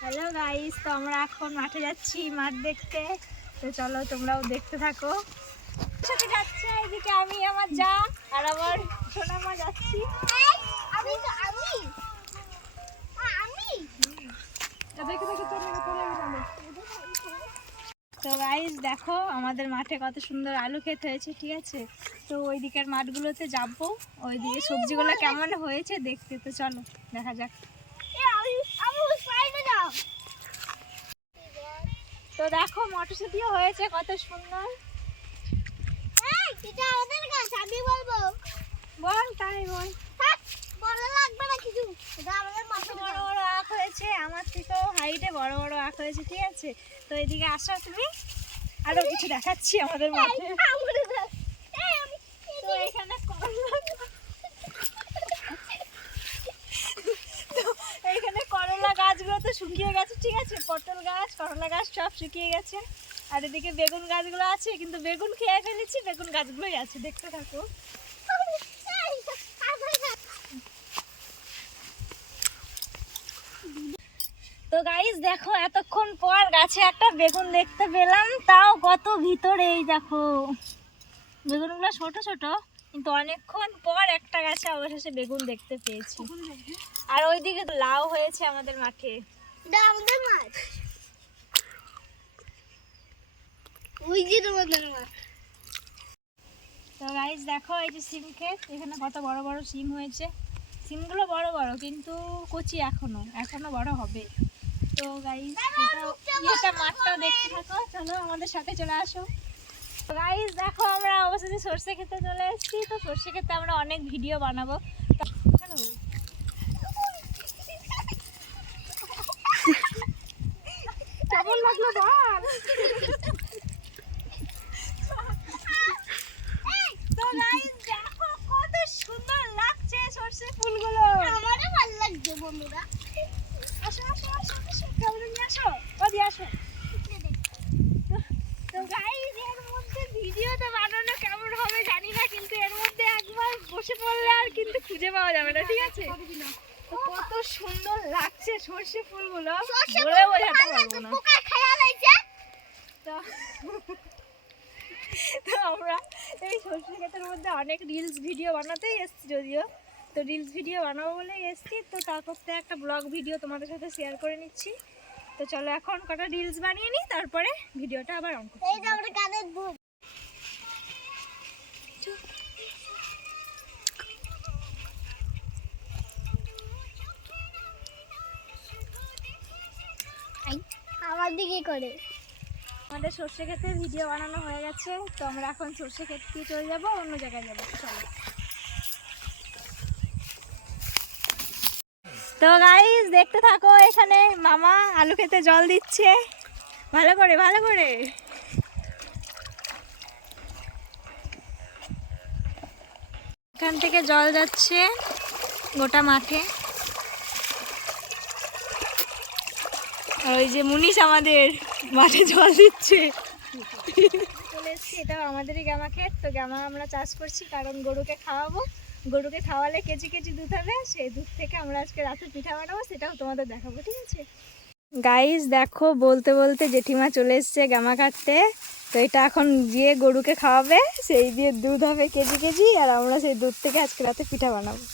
Hello guys, তো আমরা এখন মাঠে যাচ্ছি মাঠ দেখতে। তো চলো তোমরাও দেখতে থাকো। সাথে যাচ্ছে এদিকে আমি, আমার যা আর আমার সোনা মা যাচ্ছি। তো গাইস দেখো আমাদের মাঠে কত সুন্দর আলু ক্ষেত হয়েছে, ঠিক আছে। তো ওই দিকের মাঠগুলোতে যাবো, ওইদিকে সবজিগুলো কেমন হয়েছে দেখতে। তো চলো দেখা যাক। তো দেখো মটরশুঁটিও হয়েছে কত সুন্দর। বল তাই বল। বড় বড় আখ হয়েছে, আমার থেকেও হাইটে বড় বড় আখ হয়েছে, ঠিক আছে। তো এদিকে আসো তুমি, আরো কিছু দেখাচ্ছি আমাদের মাঠে। তো এখানে এইখানে করলা গাছগুলো তো শুকিয়ে গেছে, ঠিক আছে। পটল গাছ, করলা গাছ সব শুকিয়ে গেছে। আর এদিকে বেগুন গাছগুলো আছে, কিন্তু বেগুন খেয়ে ফেলেছি, বেগুন গাছগুলোই আছে, দেখতে থাকো। তো গাইস দেখো এতক্ষণ পর গাছে একটা বেগুন দেখতে পেলাম, তাও কত ভিতরে। এই দেখো বেগুনগুলো ছোট ছোট, কিন্তু অনেকক্ষণ পর একটা গাছে অবশেষে বেগুন দেখতে পেয়েছি। আর ওইদিকে লাউ হয়েছে আমাদের মাঠে। তো গাইস দেখো এই যে সিম ক্ষেত, এখানে কত বড় বড় সিম হয়েছে। সিমগুলো বড় বড় কিন্তু কচি, এখনো বড় হবে। তো গাইস এটা মাঠটা দেখতে থাকো, চলো আমাদের সাথে চলে আসো। তো গাইস দেখো আমরা অবশেষে সরষে খেতে চলে এসেছি। তো সরষে খেতে আমরা অনেক ভিডিও বানাবো। কেমন লাগলো বল। তো গাইস দেখো কত সুন্দর লাগছে সরষে ফুলগুলো। আমারও ভালো লাগছে বন্ধুরা। আসো আসো আসো আসো, ক্যামেরা নিয়ে আসো, ওদি আসো। তো গাইস এর মধ্যে ভিডিওটা বানানো কেমন হবে জানি না, কিন্তু এর মধ্যে একবার বসে পড়লে আর কিন্তু খুঁজে পাওয়া যাবে না, ঠিক আছে। তো কত সুন্দর লাগছে সরষে ফুলগুলো, বলে বোঝাতে পারবো না। তো আমরা এই সরষে ক্ষেতের মধ্যে অনেক রিলস ভিডিও বানাতেই এসছি, যদিও তো রিলস ভিডিও বানাবো বলেই এসছি। তো তার করতে একটা ব্লগ ভিডিও তোমাদের সাথে শেয়ার করে নিচ্ছি। তো চলো এখন কটা রিলস বানিয়ে নিই, তারপরে ভিডিওটা আবার অন করছি। আমার দিকে করে আমাদের সরষে ক্ষেতে ভিডিও বানানো হয়ে গেছে। তো আমরা এখন সরষে ক্ষেত দিয়ে চলে যাবো, অন্য জায়গায় যাবো, চলো। তো গাইস দেখতে থাকো, এখানে মামা আলু খেতে জল দিচ্ছে ভালো করে ভালো করে। এখান থেকে জল যাচ্ছে গোটা মাঠে। আর ওই যে মুনিশ আমাদের মাঠে জল দিচ্ছে। চলে এসছি, এটা আমাদেরই গামা ক্ষেত। তো গামা আমরা চাষ করছি কারণ গরুকে খাওয়াবো। গরুকে খাওয়ালে কেজি কেজি দুধ হবে, সেই দুধ থেকে আমরা আজকে রাতে পিঠা বানাবো, সেটাও তোমাদের দেখাবো, ঠিক আছে। গাইস দেখো বলতে বলতে জেঠিমা চলে এসছে গামা কাটতে। তো এটা এখন গিয়ে গরুকে খাওয়াবে, সেই দিয়ে দুধ হবে কেজি কেজি, আর আমরা সেই দুধ থেকে আজকে রাতে পিঠা বানাবো।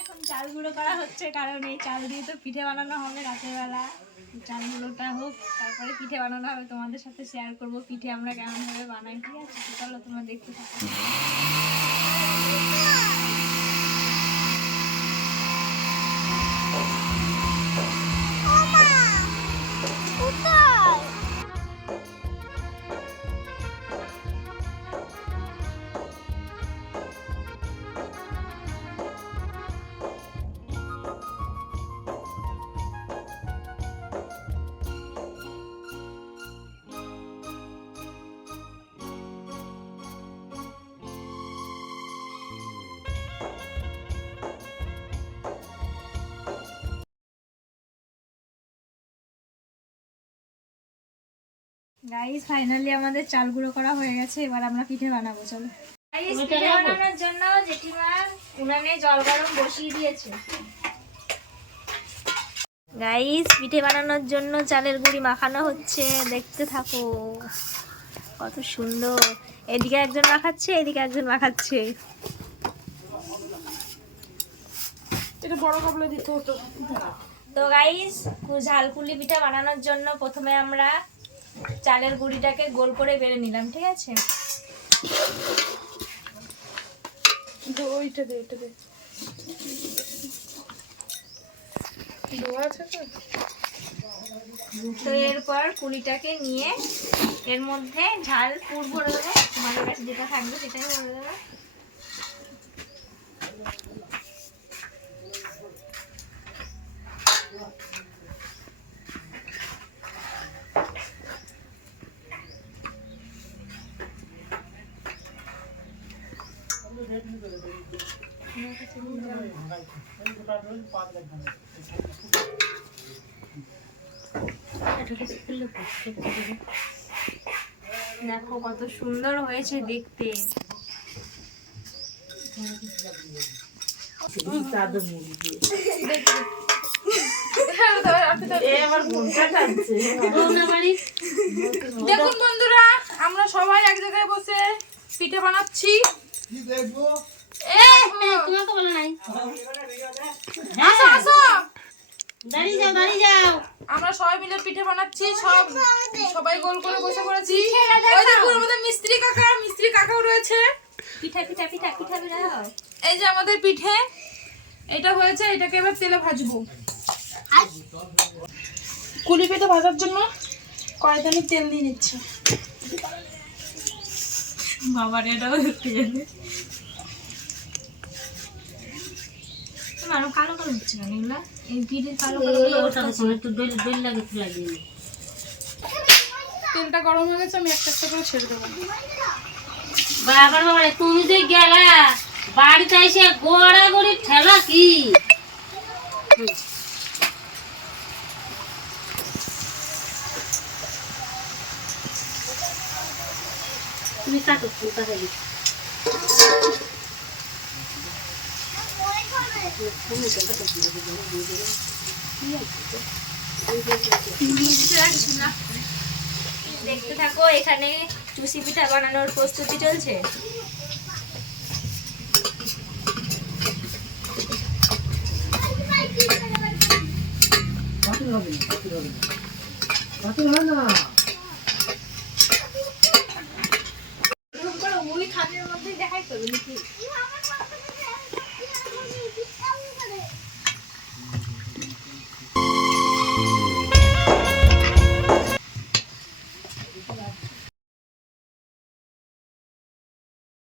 এখন চাল গুঁড়ো করা হচ্ছে, কারণ এই চাল দিয়ে তো পিঠে বানানো হবে রাতের বেলা। চাল গুঁড়োটা হোক, তারপরে পিঠে বানানো হবে, তোমাদের সাথে শেয়ার করব পিঠে আমরা কেমন ভাবে বানাই, ঠিক আছে। তো চলো তোমরা দেখতে থাকো। গাইস ফাইনালি আমাদের চাল গুঁড়ো করা হয়ে গেছে, এবার আমরা পিঠে বানাবো। চলো গাইস, পিঠে বানানোর জন্য জেঠিমা উনানে জল গরম বসিয়ে দিয়েছে। গাইস পিঠে বানানোর জন্য চালের গুঁড়ি মাখানো হচ্ছে, দেখতে থাকো কত সুন্দর। এদিকে একজন মাখাচ্ছে, এদিকে একজন মাখাচ্ছে। এটা বড় কাপড়ে দিতে হতো। তো গাইস ঝালপুলি পিঠা বানানোর জন্য প্রথমে আমরা চালের গুঁড়িটাকে গোল করে বেলে নিলাম, ঠিক আছে? ওইটা দে, এটা দে। দোয়া আছে তো? তো এরপর পুলিটাকে নিয়ে এর মধ্যে ঝাল পুর ভরে দেবো, তোমাদের কাছে যেটা থাকবে সেটাই ভরে দেবো। দেখো কত সুন্দর হয়েছে দেখতে। দেখুন বন্ধুরা, আমরা সবাই এক জায়গায় বসে পিঠে বানাচ্ছি। আসো আসো, দাঁড়িয়ে যাও। আমরা সবাই মিলে পিঠে বানাচ্ছি, সবাই গোল করে বসে পড়েছি। ওই দেখুন আমাদের মিস্ত্রি কাকাও রয়েছে। পিঠা পিঠা পিঠা পিঠা পিঠা। এই যে আমাদের পিঠে, এটা হয়েছে, এটাকে এবার তেলে ভাজবো। কুলি পিঠে ভাজার জন্য কড়াইতে আমি তেল দিয়ে নিচ্ছি। বাবার এটাও দেখতে যাবে। কালো কালো হচ্ছে কেন এগুলা? এই পিঠে কালো কালো তেলটা গরম হয়ে গেছে, আমি একটা একটা করে ছেড়ে দেবো। বাবার বাবা, তুমি যে গেলা বাড়িতে এসে গড়াগড়ি ঠেলা কি? তুমি কাটো, তুমি কাটাই। দেখতে থাকো, এখানে চুষি পিঠা বানানোর প্রস্তুতি চলছে। ওই খাটের মধ্যে দেখাই করবে নাকি?